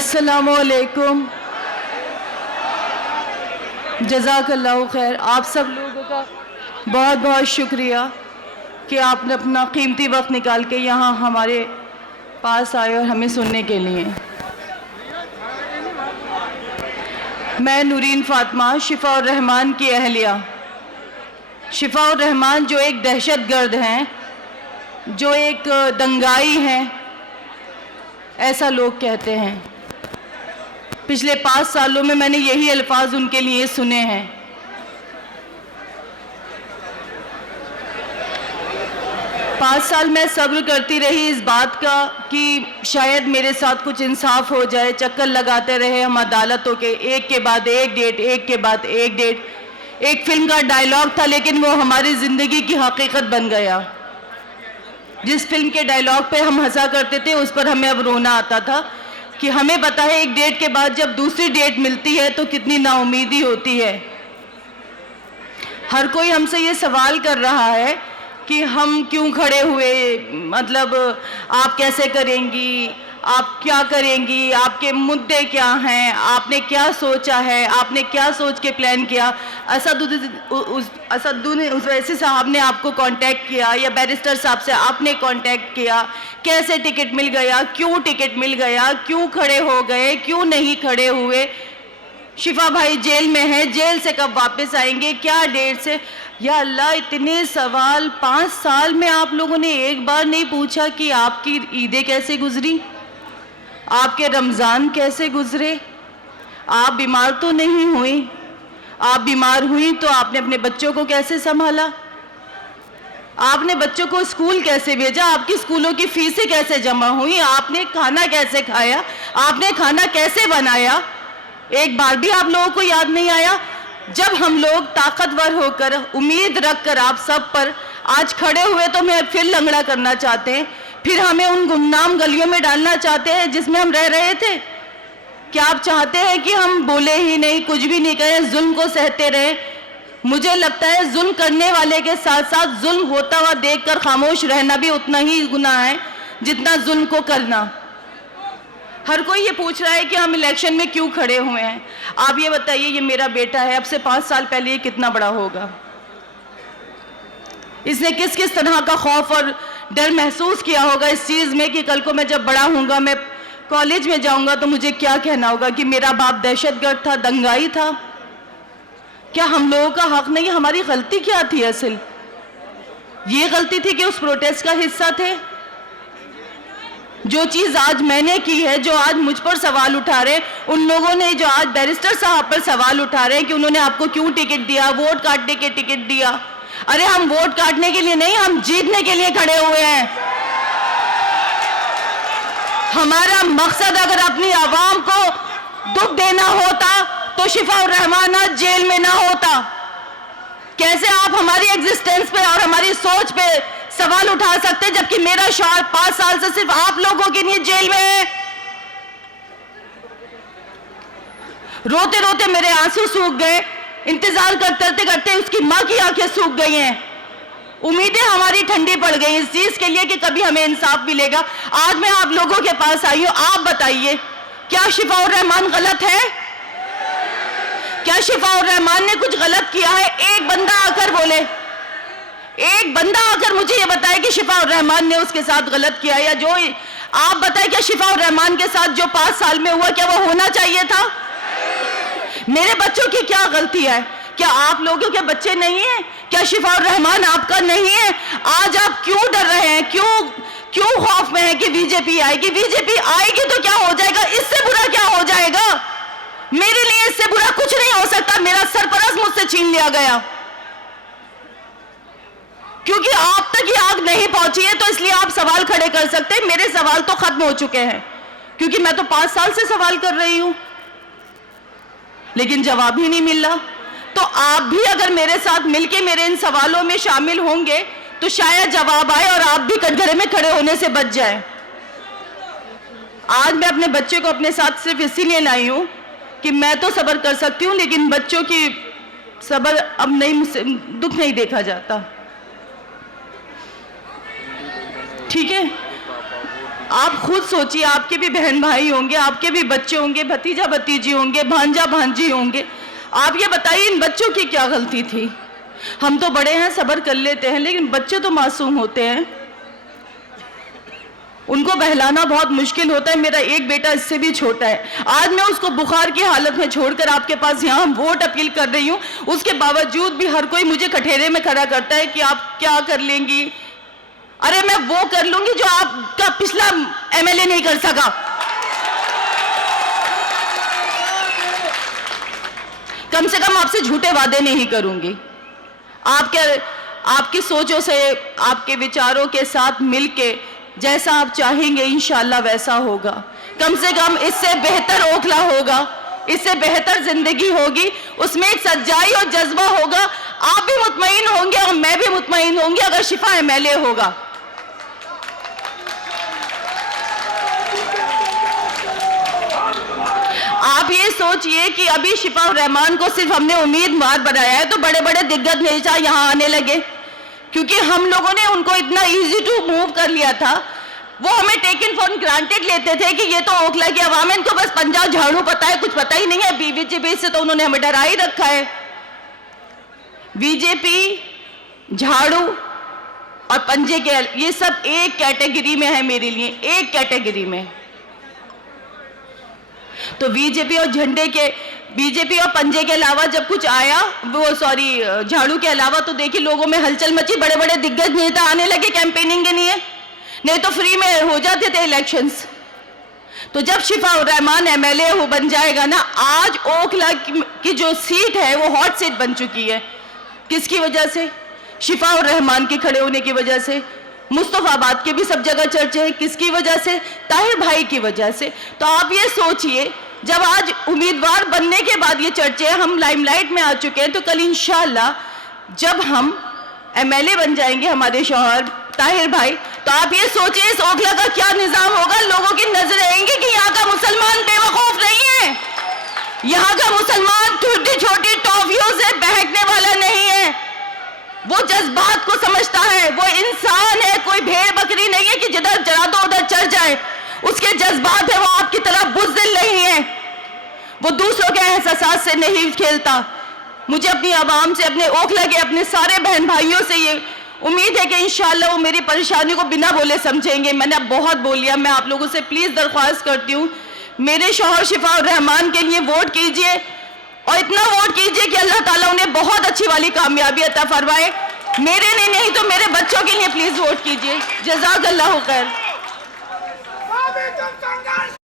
अस्सलामुअलैकुम, जज़ाकल्लाहु खैर। आप सब लोगों का बहुत बहुत शुक्रिया कि आपने अपना कीमती वक्त निकाल के यहाँ हमारे पास आए और हमें सुनने के लिए। मैं नूरीन फ़ातिमा, शिफ़ा उर रहमान की अहलिया। शिफ़ा उर रहमान जो एक दहशतगर्द हैं, जो एक दंगाई हैं, ऐसा लोग कहते हैं। पिछले 5 सालों में मैंने यही अल्फाज उनके लिए सुने हैं। पाँच साल मैं सब्र करती रही इस बात का कि शायद मेरे साथ कुछ इंसाफ हो जाए। चक्कर लगाते रहे हम अदालतों के, एक के बाद एक डेट, एक के बाद एक डेट। एक फिल्म का डायलॉग था लेकिन वो हमारी ज़िंदगी की हकीकत बन गया। जिस फिल्म के डायलॉग पे हम हंसा करते थे उस पर हमें अब रोना आता था कि हमें पता है एक डेट के बाद जब दूसरी डेट मिलती है तो कितनी नाउमीदी होती है। हर कोई हमसे ये सवाल कर रहा है कि हम क्यों खड़े हुए, मतलब आप कैसे करेंगी, आप क्या करेंगी, आपके मुद्दे क्या हैं, आपने क्या सोचा है, आपने क्या सोच के प्लान किया। असदुद्दीन ओवैसी साहब ने आपको कांटेक्ट किया या बैरिस्टर साहब से आपने कांटेक्ट किया, कैसे टिकट मिल गया, क्यों टिकट मिल गया, क्यों खड़े हो गए, क्यों नहीं खड़े हुए। शिफा भाई जेल में है, जेल से कब वापस आएंगे, क्या डेट से। या अल्लाह, इतने सवाल 5 साल में आप लोगों ने एक बार नहीं पूछा कि आपकी ईदें कैसे गुजरी, आपके रमज़ान कैसे गुजरे। आप बीमार तो नहीं हुई, आप बीमार हुई तो आपने अपने बच्चों को कैसे संभाला, आपने बच्चों को स्कूल कैसे भेजा, आपकी स्कूलों की फीसें कैसे जमा हुई, आपने खाना कैसे खाया, आपने खाना कैसे बनाया। एक बार भी आप लोगों को याद नहीं आया। जब हम लोग ताकतवर होकर, उम्मीद रखकर आप सब पर आज खड़े हुए तो हमें फिर लंगड़ा करना चाहते हैं, फिर हमें उन गुमनाम गलियों में डालना चाहते हैं जिसमें हम रह रहे थे। क्या आप चाहते हैं कि हम बोले ही नहीं, कुछ भी नहीं करें, जुल्म को सहते रहें। मुझे लगता है जुल्म करने वाले के साथ साथ जुल्म होता हुआ देखकर खामोश रहना भी उतना ही गुनाह है जितना जुल्म को करना। हर कोई ये पूछ रहा है कि हम इलेक्शन में क्यों खड़े हुए हैं। आप ये बताइए, ये मेरा बेटा है, अब से 5 साल पहले ये कितना बड़ा होगा, इसने किस किस तरह का खौफ और डर महसूस किया होगा इस चीज़ में कि कल को मैं जब बड़ा होऊंगा, मैं कॉलेज में जाऊंगा तो मुझे क्या कहना होगा कि मेरा बाप दहशतगर्द था, दंगाई था। क्या हम लोगों का हक नहीं? हमारी गलती क्या थी असल? ये गलती थी कि उस प्रोटेस्ट का हिस्सा थे। जो चीज़ आज मैंने की है, जो आज मुझ पर सवाल उठा रहे, उन लोगों ने जो आज बैरिस्टर साहब पर सवाल उठा रहे हैं कि उन्होंने आपको क्यों टिकट दिया, वोट काटने के टिकट दिया। अरे हम वोट काटने के लिए नहीं, हम जीतने के लिए खड़े हुए हैं। हमारा मकसद अगर अपनी आवाम को दुख देना होता तो शिफा उर रहमान आज जेल में ना होता। कैसे आप हमारी एग्जिस्टेंस पे और हमारी सोच पे सवाल उठा सकते जबकि मेरा शौहर 5 साल से सिर्फ आप लोगों के लिए जेल में है। रोते रोते मेरे आंसू सूख गए, इंतजार करते करते उसकी मां की आंखें सूख गई हैं। उम्मीदें हमारी ठंडी पड़ गई इस चीज के लिए कि कभी हमें इंसाफ मिलेगा। आज मैं आप लोगों के पास आई हूं, आप बताइए क्या शिफा उर रहमान गलत है? क्या शिफा उर रहमान ने कुछ गलत किया है? एक बंदा आकर बोले, एक बंदा आकर मुझे ये बताए कि शिफा उर रहमान ने उसके साथ गलत किया। या जो आप बताए, क्या शिफा उर रहमान के साथ जो 5 साल में हुआ क्या वो होना चाहिए था? मेरे बच्चों की क्या गलती है? क्या आप लोगों के बच्चे नहीं हैं? क्या शिफा उर रहमान आपका नहीं है? आज आप क्यों डर रहे हैं, क्यों खौफ में है कि बीजेपी आएगी? बीजेपी आएगी तो क्या हो जाएगा? इससे बुरा क्या हो जाएगा? मेरे लिए इससे बुरा कुछ नहीं हो सकता। मेरा सरपरस्त मुझसे छीन लिया गया क्योंकि आप तक ये आग नहीं पहुंची है, तो इसलिए आप सवाल खड़े कर सकते हैं। मेरे सवाल तो खत्म हो चुके हैं क्योंकि मैं तो 5 साल से सवाल कर रही हूं लेकिन जवाब ही नहीं मिल रहा। तो आप भी अगर मेरे साथ मिलके मेरे इन सवालों में शामिल होंगे तो शायद जवाब आए और आप भी कटघरे में खड़े होने से बच जाए। आज मैं अपने बच्चे को अपने साथ सिर्फ इसीलिए लाई हूं कि मैं तो सब्र कर सकती हूं लेकिन बच्चों की सब्र अब नहीं, मुझसे दुख नहीं देखा जाता। ठीक है, आप खुद सोचिए, आपके भी बहन भाई होंगे, आपके भी बच्चे होंगे, भतीजा भतीजी होंगे, भांजा भांजी होंगे। आप ये बताइए इन बच्चों की क्या गलती थी? हम तो बड़े हैं, सब्र कर लेते हैं, लेकिन बच्चे तो मासूम होते हैं, उनको बहलाना बहुत मुश्किल होता है। मेरा एक बेटा इससे भी छोटा है, आज मैं उसको बुखार की हालत में छोड़कर आपके पास यहाँ वोट अपील कर रही हूँ, उसके बावजूद भी हर कोई मुझे कठेरे में खड़ा करता है कि आप क्या कर लेंगी। अरे मैं वो कर लूंगी जो आपका पिछला एमएलए नहीं कर सका। कम से कम आपसे झूठे वादे नहीं करूंगी। आपकी सोचों से, आपके विचारों के साथ मिलके जैसा आप चाहेंगे इंशाअल्लाह वैसा होगा। कम से कम इससे बेहतर ओखला होगा, इससे बेहतर जिंदगी होगी, उसमें एक सच्चाई और जज्बा होगा। आप भी मुतमईन होंगे और मैं भी मुतमईन होंगी अगर शिफा एमएलए होगा। आप ये सोचिए कि अभी शिफा रहमान को सिर्फ हमने उम्मीदवार बनाया है तो बड़े बड़े दिग्गज नेता यहाँ आने लगे, क्योंकि हम लोगों ने उनको इतना इजी टू मूव कर लिया था। वो हमें टेकन फॉर ग्रांटेड लेते थे कि ये तो ओखला की आवाम है, इनको बस पंजाब झाड़ू पता है, कुछ पता ही नहीं है। बीजेपी से तो उन्होंने हमें डरा ही रखा है। बीजेपी, झाड़ू और पंजे के, ये सब एक कैटेगरी में है मेरे लिए, एक कैटेगरी में। तो बीजेपी और पंजे के अलावा जब कुछ आया, वो सॉरी झाड़ू के अलावा, तो देखिए लोगों में हलचल मची, बड़े बड़े दिग्गज नेता आने लगे कैंपेनिंग के लिए, नहीं तो फ्री में हो जाते थे इलेक्शंस। तो जब शिफा रहमान एमएलए हो बन जाएगा ना, आज ओखला की जो सीट है वो हॉट सीट बन चुकी है। किसकी वजह से? शिफा रहमान के खड़े होने की वजह से। मुस्तफाबाद के भी सब जगह चर्चे हैं, किसकी वजह से? ताहिर भाई की वजह से। तो आप ये सोचिए, जब आज उम्मीदवार बनने के बाद ये चर्चे, हम लाइमलाइट में आ चुके हैं, तो कल इंशाअल्लाह जब हम एमएलए बन जाएंगे हमारे शौहर ताहिर भाई, तो आप ये सोचिए इस ओखला का क्या निजाम होगा। लोगों की नजर आएंगी कि यहाँ का मुसलमान बेवकूफ नहीं है, यहाँ का मुसलमान छोटी छोटी टॉफियों से बहकने वाला नहीं है, वो जज्बात को समझता है, वो इंसान है, कोई भेड़ बकरी नहीं है कि जिधर चढ़ा दो उधर चढ़ जाए। उसके जज्बात है, वो आपकी तरह बुज़दिल नहीं है, वो दूसरों के एहसास से नहीं खेलता। मुझे अपनी आवाम से, अपने ओखला के अपने सारे बहन भाइयों से ये उम्मीद है कि इंशाअल्लाह वो मेरी परेशानी को बिना बोले समझेंगे। मैंने अब बहुत बोल लिया, मैं आप लोगों से प्लीज दरख्वास्त करती हूँ, मेरे शौहर शिफा रहमान के लिए वोट कीजिए, और इतना वोट कीजिए कि अल्लाह ताला उन्हें बहुत अच्छी वाली कामयाबी अता फरमाए। मेरे लिए नहीं तो मेरे बच्चों के लिए प्लीज वोट कीजिए। जज़ाकल्लाहु खैर।